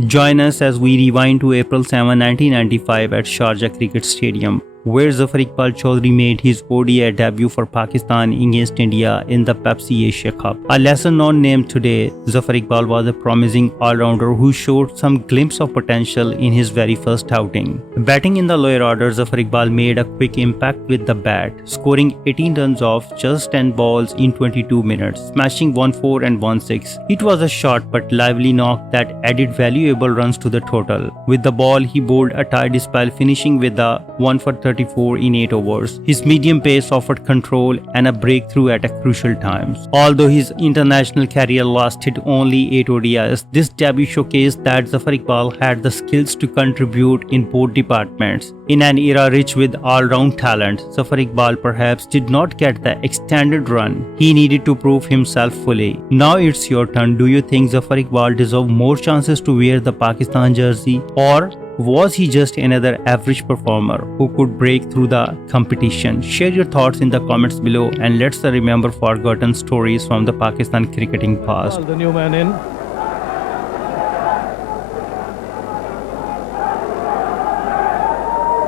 Join us as we rewind to April 7, 1995 at Sharjah Cricket Stadium, where Zafar Iqbal Chaudhry made his ODI debut for Pakistan against India in the Pepsi Asia Cup. A lesser known name today, Zafar Iqbal was a promising all-rounder who showed some glimpse of potential in his very first outing. Batting in the lower order, Zafar Iqbal made a quick impact with the bat, scoring 18 runs off just 10 balls in 22 minutes, smashing 1-4 and 1-6. It was a short but lively knock that added valuable runs to the total. With the ball, he bowled a tidy spell, finishing with a 1 for 34 in 8 overs. His medium pace offered control and a breakthrough at a crucial times. Although his international career lasted only 8 ODIs, this debut showcased that Zafar Iqbal had the skills to contribute in both departments. In an era rich with all-round talent, Zafar Iqbal perhaps did not get the extended run he needed to prove himself fully. Now it's your turn. Do you think Zafar Iqbal deserved more chances to wear the Pakistan jersey, or was he just another average performer who could break through the competition? Share your thoughts in the comments below, and let's remember forgotten stories from the Pakistan cricketing past. The new man in.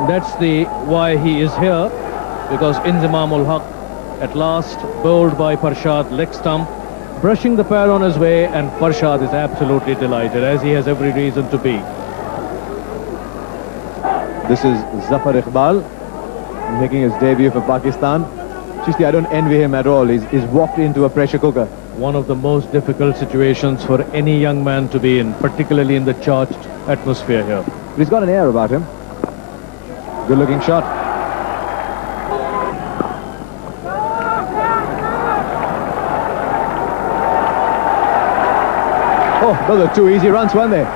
That's the why he is here, because Inzamam ul Haq at last bowled by Farshad, leg stump, brushing the pair on his way, and Farshad is absolutely delighted, as he has every reason to be. This is Zafar Iqbal making his debut for Pakistan. Chishti, I don't envy him at all. He's walked into a pressure cooker. One of the most difficult situations for any young man to be in, particularly in the charged atmosphere here. But he's got an air about him. Good looking shot. Oh, those are two easy runs, weren't they?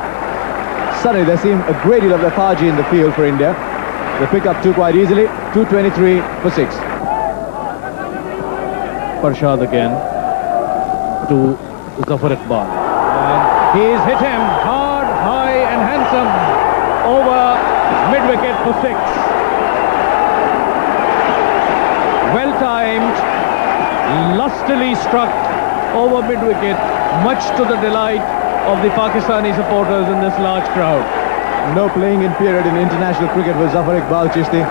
Suddenly there seemed a great deal of lethargy in the field for India. They pick up two quite easily. 223 for 6. Farshad again to Zafar Iqbal. And he's hit him hard, high and handsome over mid-wicket for 6. Well timed, lustily struck over mid-wicket, much to the delight of the Pakistani supporters in this large crowd. No playing in period in international cricket with Zafar Iqbal, Chishti.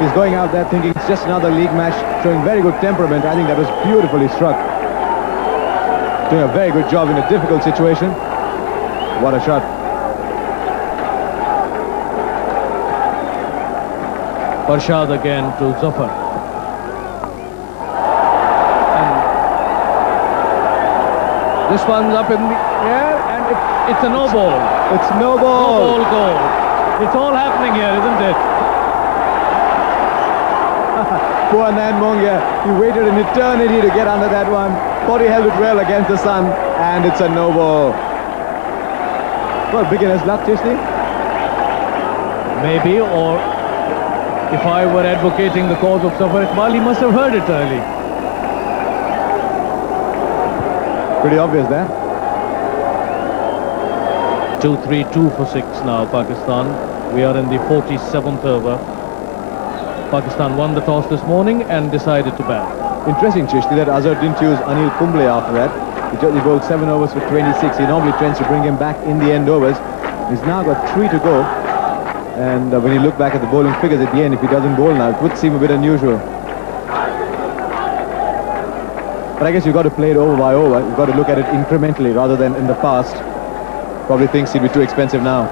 He's going out there thinking it's just another league match, showing very good temperament. I think that was beautifully struck. Doing a very good job in a difficult situation. What a shot. Farshad again to Zafar. And this one's up in the air, and it's a no ball. It's no ball. No ball goal. It's all happening here, isn't it? Poor Nan Mongia. He waited an eternity to get under that one. Thought he held it well against the sun, and it's a no ball. Well, beginner's luck, Chishti. Maybe, or if I were advocating the cause of Zafar Iqbal, he must have heard it early. Pretty obvious there. 2-3-2 for 6 now, Pakistan. We are in the 47th over. Pakistan won the toss this morning and decided to bat. Interesting, Chishti, that Azhar didn't use Anil Kumble after that. He bowled 7 overs for 26. He normally tends to bring him back in the end overs. He's now got 3 to go. And when you look back at the bowling figures at the end, if he doesn't bowl now, it would seem a bit unusual. But I guess you've got to play it over by over. You've got to look at it incrementally rather than in the past. Probably thinks he'd be too expensive now.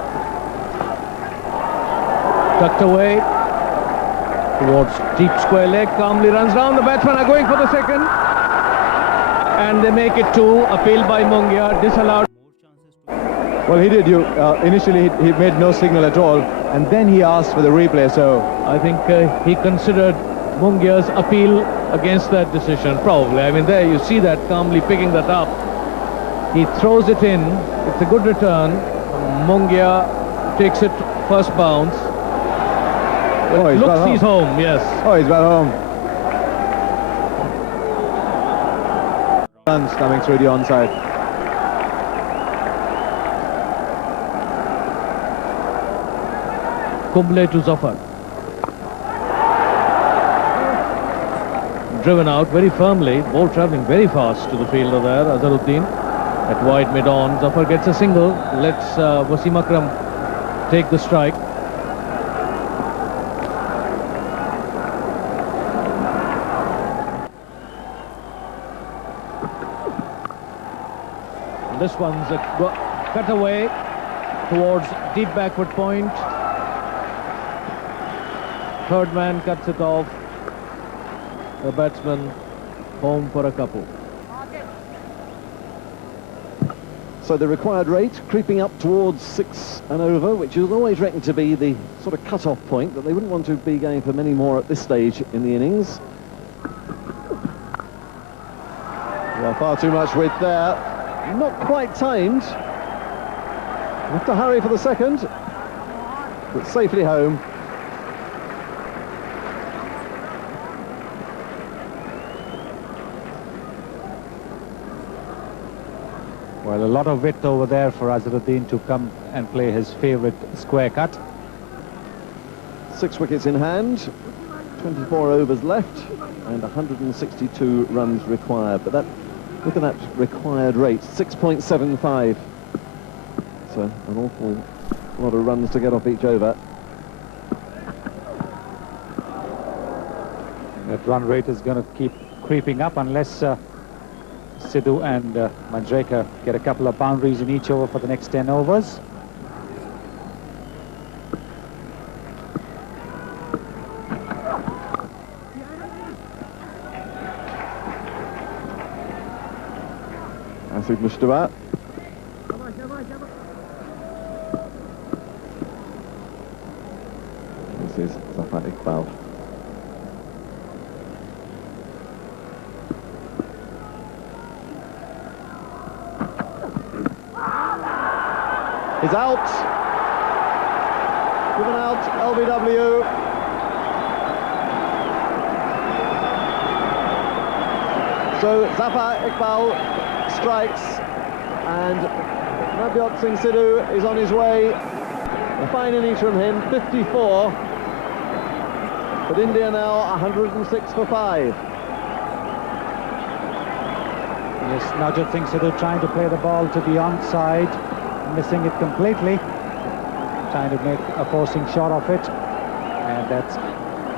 Tucked away towards deep square leg, calmly runs round. The batsmen are going for the second, and they make it 2. Appeal by Mungia, disallowed. Well, he did. Initially he made no signal at all, and then he asked for the replay. So I think he considered Mungia's appeal against that decision, probably. I mean, there you see that, calmly picking that up. He throws it in. It's a good return. Mungia takes it first bounce. Oh, it looks he's home, yes. Oh, he's well home. Runs coming through the onside. Kumble to Zafar. Driven out very firmly, ball travelling very fast to the fielder there, Azharuddin. At wide mid-on, Zafar gets a single. Let's Wasim Akram take the strike. And this one's a cut away towards deep backward point. Third man cuts it off. The batsman home for a couple. So the required rate creeping up towards 6 and over, which is always reckoned to be the sort of cut-off point, that they wouldn't want to be going for many more at this stage in the innings. Well, far too much width there. Not quite timed. Have to hurry for the second, but safely home. Well, a lot of width over there for Azharuddin to come and play his favourite square cut. 6 wickets in hand, 24 overs left, and 162 runs required. But that, look at that required rate, 6.75. So an awful lot of runs to get off each over. That run rate is going to keep creeping up unless Sidhu and Manjrekar get a couple of boundaries in each over for the next 10 overs. Asif Mustafa. This is Zafar Iqbal. Is out. Given out, LBW. So Zafar Iqbal strikes, and Navjot Singh Sidhu is on his way. A fine innings from him, 54. But India now 106 for 5. Yes, Navjot Singh Sidhu trying to play the ball to the onside, missing it completely, trying to make a forcing shot of it, and that's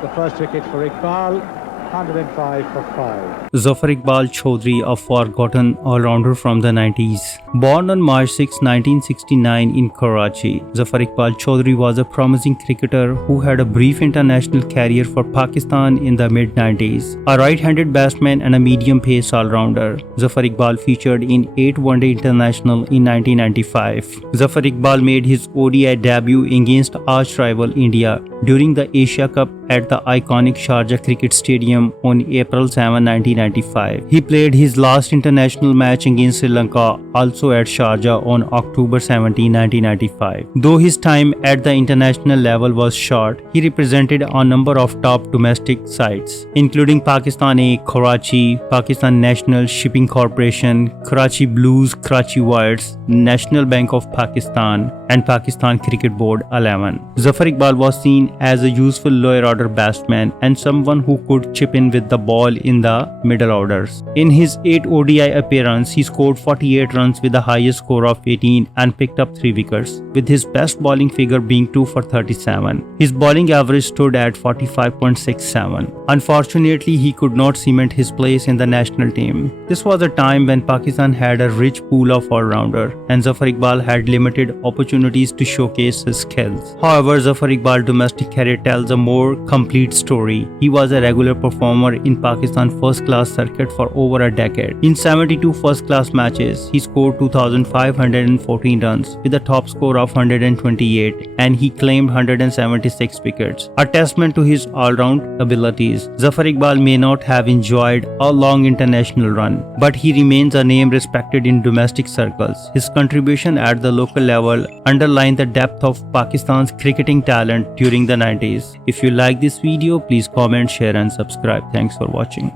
the first wicket for Iqbal. 105 for 5. Zafar Iqbal Chaudhry, a forgotten all-rounder from the 90s. Born on March 6, 1969 in Karachi, Zafar Iqbal Chaudhry was a promising cricketer who had a brief international career for Pakistan in the mid-90s. A right-handed batsman and a medium-pace all-rounder, Zafar Iqbal featured in 8 one-day international in 1995. Zafar Iqbal made his ODI debut against arch-rival India during the Asia Cup at the iconic Sharjah cricket stadium on April 7, 1995. He played his last international match against Sri Lanka also at Sharjah on October 17, 1995. Though his time at the international level was short, he represented a number of top domestic sides, including Pakistan A, Karachi, Pakistan National Shipping Corporation, Karachi Blues, Karachi Whites, National Bank of Pakistan, and Pakistan Cricket Board 11. Zafar Iqbal was seen as a useful lower order batsman and someone who could chip in with the ball in the middle orders. In his 8 ODI appearance, he scored 48 runs with the highest score of 18 and picked up 3 wickets, with his best bowling figure being 2 for 37. His bowling average stood at 45.67. Unfortunately, he could not cement his place in the national team. This was a time when Pakistan had a rich pool of all-rounder, and Zafar Iqbal had limited opportunities to showcase his skills. However, Zafar Iqbal's domestic career tells a more complete story. He was a regular performer in Pakistan first-class circuit for over a decade. In 72 first-class matches, he scored 2,514 runs with a top score of 128, and he claimed 176 wickets. A testament to his all-round abilities. Zafar Iqbal may not have enjoyed a long international run, but he remains a name respected in domestic circles. His contribution at the local level underlined the depth of Pakistan's cricketing talent during the 90s. If you like this video, please comment, share and subscribe. Thanks for watching.